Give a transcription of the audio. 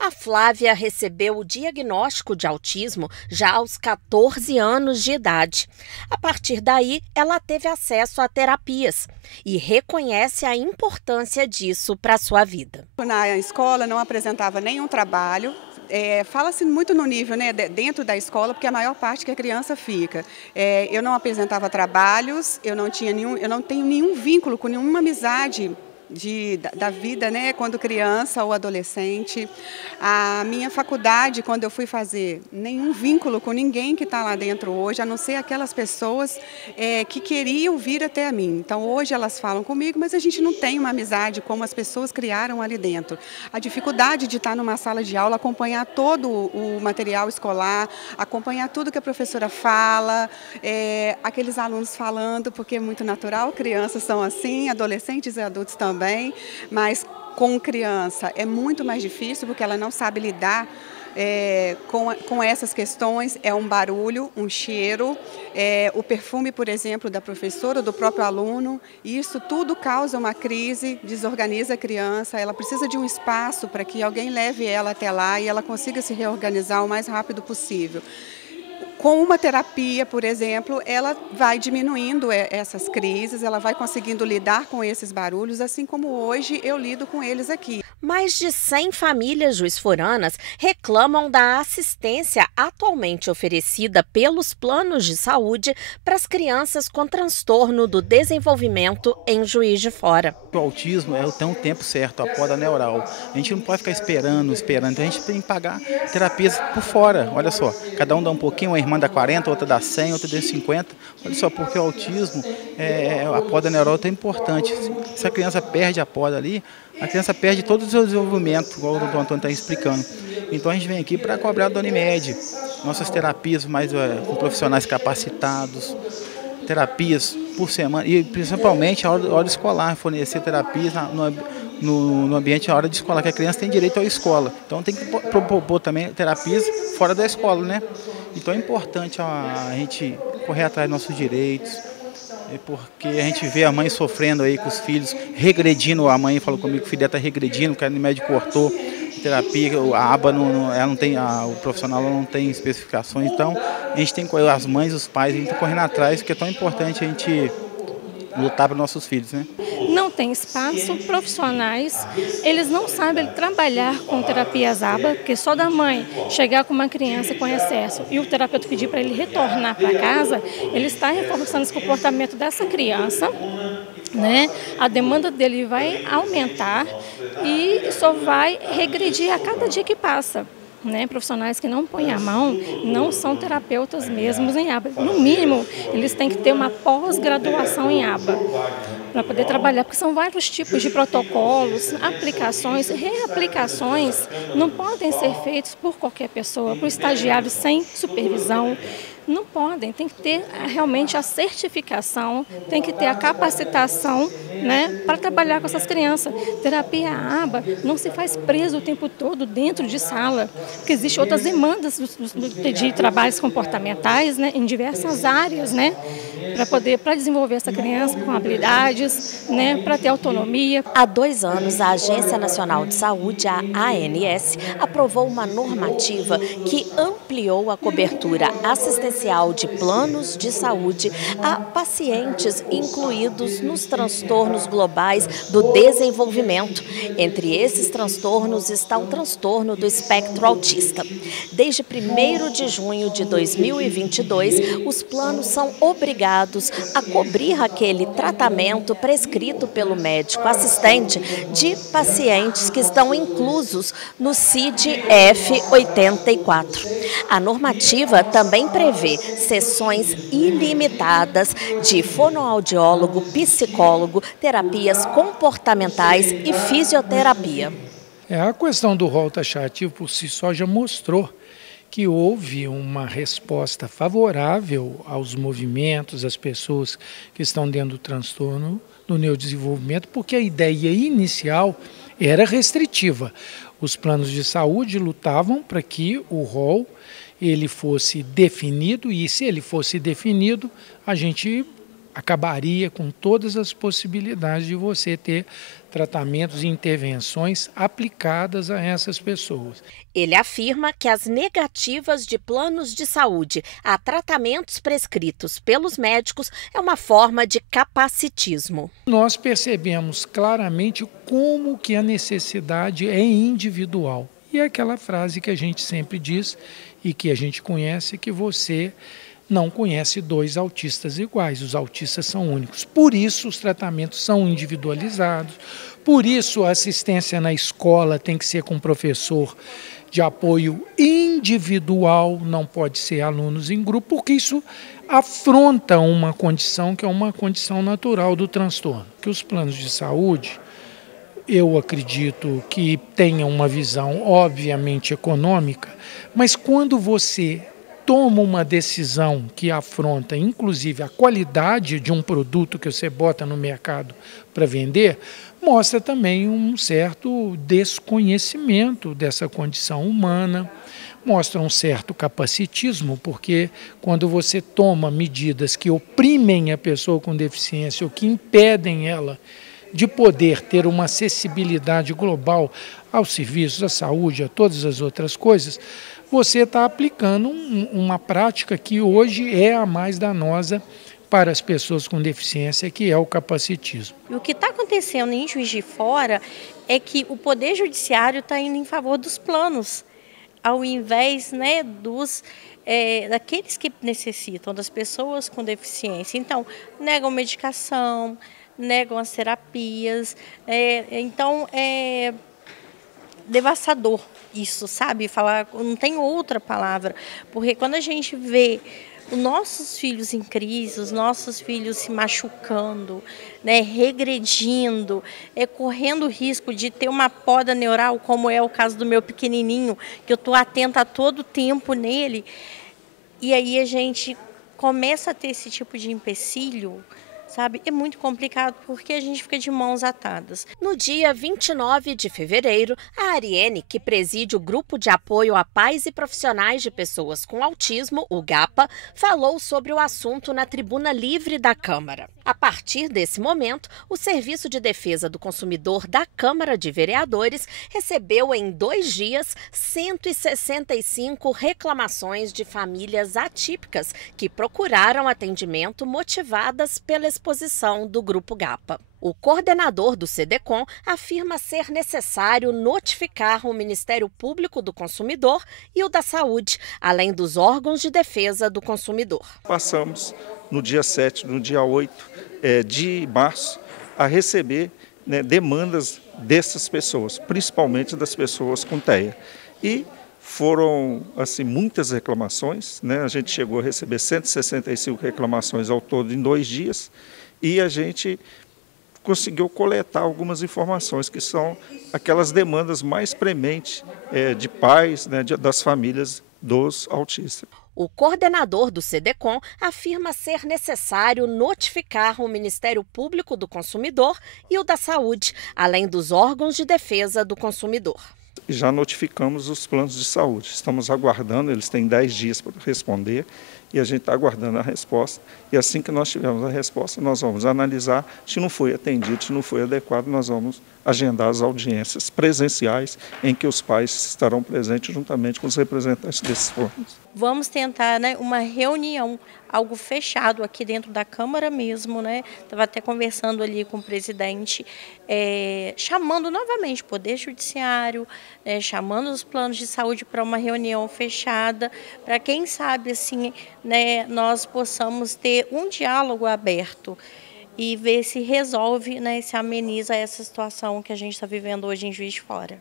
A Flávia recebeu o diagnóstico de autismo já aos 14 anos de idade. A partir daí, ela teve acesso a terapias e reconhece a importância disso para a sua vida. Na escola não apresentava nenhum trabalho. Fala-se muito no nível, né, dentro da escola, porque a maior parte que a criança fica. Eu não apresentava trabalhos, eu não tenho nenhum vínculo com nenhuma amizade da vida, né, quando criança ou adolescente. A minha faculdade, quando eu fui fazer, nenhum vínculo com ninguém que está lá dentro hoje, a não ser aquelas pessoas que queriam vir até mim. Então, hoje elas falam comigo, mas a gente não tem uma amizade como as pessoas criaram ali dentro. A dificuldade de estar numa sala de aula, acompanhar todo o material escolar, acompanhar tudo que a professora fala, aqueles alunos falando, porque é muito natural, crianças são assim, adolescentes e adultos também. Mas com criança é muito mais difícil porque ela não sabe lidar com essas questões. É um barulho, um cheiro, o perfume, por exemplo, da professora, do próprio aluno. Isso tudo causa uma crise, desorganiza a criança. Ela precisa de um espaço para que alguém leve ela até lá e ela consiga se reorganizar o mais rápido possível. Com uma terapia, por exemplo, ela vai diminuindo essas crises, ela vai conseguindo lidar com esses barulhos, assim como hoje eu lido com eles aqui. Mais de 100 famílias juiz-foranas reclamam da assistência atualmente oferecida pelos planos de saúde para as crianças com transtorno do desenvolvimento em Juiz de Fora. O autismo tem um tempo certo, a poda neural. A gente não pode ficar esperando. Então a gente tem que pagar terapias por fora. Olha só, cada um dá um pouquinho, uma irmã dá 40, outra dá 100, outra dá 50. Olha só, porque o autismo, a poda neural é tão importante. Se a criança perde a poda ali, a criança perde todo o seu desenvolvimento, igual o doutor Antônio está explicando. Então a gente vem aqui para cobrar da Unimed, nossas terapias mais com profissionais capacitados, terapias por semana, e principalmente a hora escolar, fornecer terapias no ambiente, a hora de escola, que a criança tem direito à escola. Então tem que propor também terapias fora da escola, né? Então é importante a gente correr atrás dos nossos direitos, porque a gente vê a mãe sofrendo aí com os filhos, regredindo. A mãe falou comigo que o filho está regredindo, que o médico cortou terapia, a aba ela não tem, o profissional não tem especificações. Então a gente tem que correr, as mães, os pais, a gente está correndo atrás, porque é tão importante a gente lutar para nossos filhos, né? Não tem espaço, profissionais, eles não sabem trabalhar com terapias ABA, porque só da mãe chegar com uma criança com excesso e o terapeuta pedir para ele retornar para casa, ele está reforçando esse comportamento dessa criança, né? A demanda dele vai aumentar e só vai regredir a cada dia que passa. Né, profissionais que não põem a mão não são terapeutas mesmos em ABA. No mínimo, eles têm que ter uma pós-graduação em ABA para poder trabalhar, porque são vários tipos de protocolos, aplicações, reaplicações não podem ser feitos por qualquer pessoa, por estagiários sem supervisão. Não podem, tem que ter realmente a certificação, tem que ter a capacitação, né, para trabalhar com essas crianças. Terapia ABA não se faz preso o tempo todo dentro de sala, porque existem outras demandas de trabalhos comportamentais, né, em diversas áreas, né, para desenvolver essa criança com habilidades, né, para ter autonomia. Há 2 anos, a Agência Nacional de Saúde, a ANS, aprovou uma normativa que ampliou a cobertura assistencial de planos de saúde a pacientes incluídos nos transtornos globais do desenvolvimento. Entre esses transtornos está o transtorno do espectro autista. Desde 1º de junho de 2022, os planos são obrigados a cobrir aquele tratamento prescrito pelo médico assistente de pacientes que estão inclusos no CID-F 84. A normativa também prevê sessões ilimitadas de fonoaudiólogo, psicólogo, terapias comportamentais e fisioterapia. A questão do rol taxativo por si só já mostrou que houve uma resposta favorável aos movimentos, às pessoas que estão dentro do transtorno do neurodesenvolvimento, porque a ideia inicial era restritiva. Os planos de saúde lutavam para que o rol ele fosse definido, e se ele fosse definido, a gente acabaria com todas as possibilidades de você ter tratamentos e intervenções aplicadas a essas pessoas. Ele afirma que as negativas de planos de saúde a tratamentos prescritos pelos médicos é uma forma de capacitismo. Nós percebemos claramente como que a necessidade é individual. E é aquela frase que a gente sempre diz e que a gente conhece, que você não conhece dois autistas iguais, os autistas são únicos. Por isso os tratamentos são individualizados, por isso a assistência na escola tem que ser com professor de apoio individual, não pode ser alunos em grupo, porque isso afronta uma condição que é uma condição natural do transtorno. Que os planos de saúde, eu acredito que tenham uma visão obviamente econômica, mas quando você toma uma decisão que afronta, inclusive, a qualidade de um produto que você bota no mercado para vender, mostra também um certo desconhecimento dessa condição humana, mostra um certo capacitismo, porque quando você toma medidas que oprimem a pessoa com deficiência ou que impedem ela de poder ter uma acessibilidade global aos serviços, à saúde, a todas as outras coisas, você está aplicando uma prática que hoje é a mais danosa para as pessoas com deficiência, que é o capacitismo. E o que está acontecendo em Juiz de Fora é que o Poder Judiciário está indo em favor dos planos, ao invés, né, daqueles que necessitam, das pessoas com deficiência. Então, negam medicação, negam as terapias, então é devastador isso, sabe? Falar, não tem outra palavra, porque quando a gente vê os nossos filhos em crise, os nossos filhos se machucando, né, regredindo, correndo risco de ter uma poda neural, como é o caso do meu pequenininho, que eu estou atenta a todo tempo nele, e aí a gente começa a ter esse tipo de empecilho, sabe? É muito complicado porque a gente fica de mãos atadas. No dia 29 de fevereiro, a Ariene, que preside o Grupo de Apoio a Pais e Profissionais de Pessoas com Autismo, o GAPA, falou sobre o assunto na tribuna livre da Câmara. A partir desse momento, o Serviço de Defesa do Consumidor da Câmara de Vereadores recebeu em 2 dias 165 reclamações de famílias atípicas que procuraram atendimento motivadas pela exposição do Grupo GAPA. O coordenador do SEDECOM afirma ser necessário notificar o Ministério Público do Consumidor e o da Saúde, além dos órgãos de defesa do consumidor. Passamos no dia 7, no dia 8 de março, a receber, né, demandas dessas pessoas, principalmente das pessoas com TEA. E foram assim, muitas reclamações, né? A gente chegou a receber 165 reclamações ao todo em 2 dias e a gente conseguiu coletar algumas informações que são aquelas demandas mais prementes de pais, né, das famílias dos autistas. O coordenador do SEDECOM afirma ser necessário notificar o Ministério Público do Consumidor e o da Saúde, além dos órgãos de defesa do consumidor. Já notificamos os planos de saúde, estamos aguardando, eles têm 10 dias para responder e a gente está aguardando a resposta. E assim que nós tivermos a resposta, nós vamos analisar se não foi atendido, se não foi adequado, nós vamos agendar as audiências presenciais em que os pais estarão presentes juntamente com os representantes desses planos. Vamos tentar, né, uma reunião, algo fechado aqui dentro da Câmara mesmo, né? Estava até conversando ali com o presidente, chamando novamente o Poder Judiciário, chamando os planos de saúde para uma reunião fechada, para quem sabe assim, né, nós possamos ter um diálogo aberto e ver se resolve, né, se ameniza essa situação que a gente está vivendo hoje em Juiz de Fora.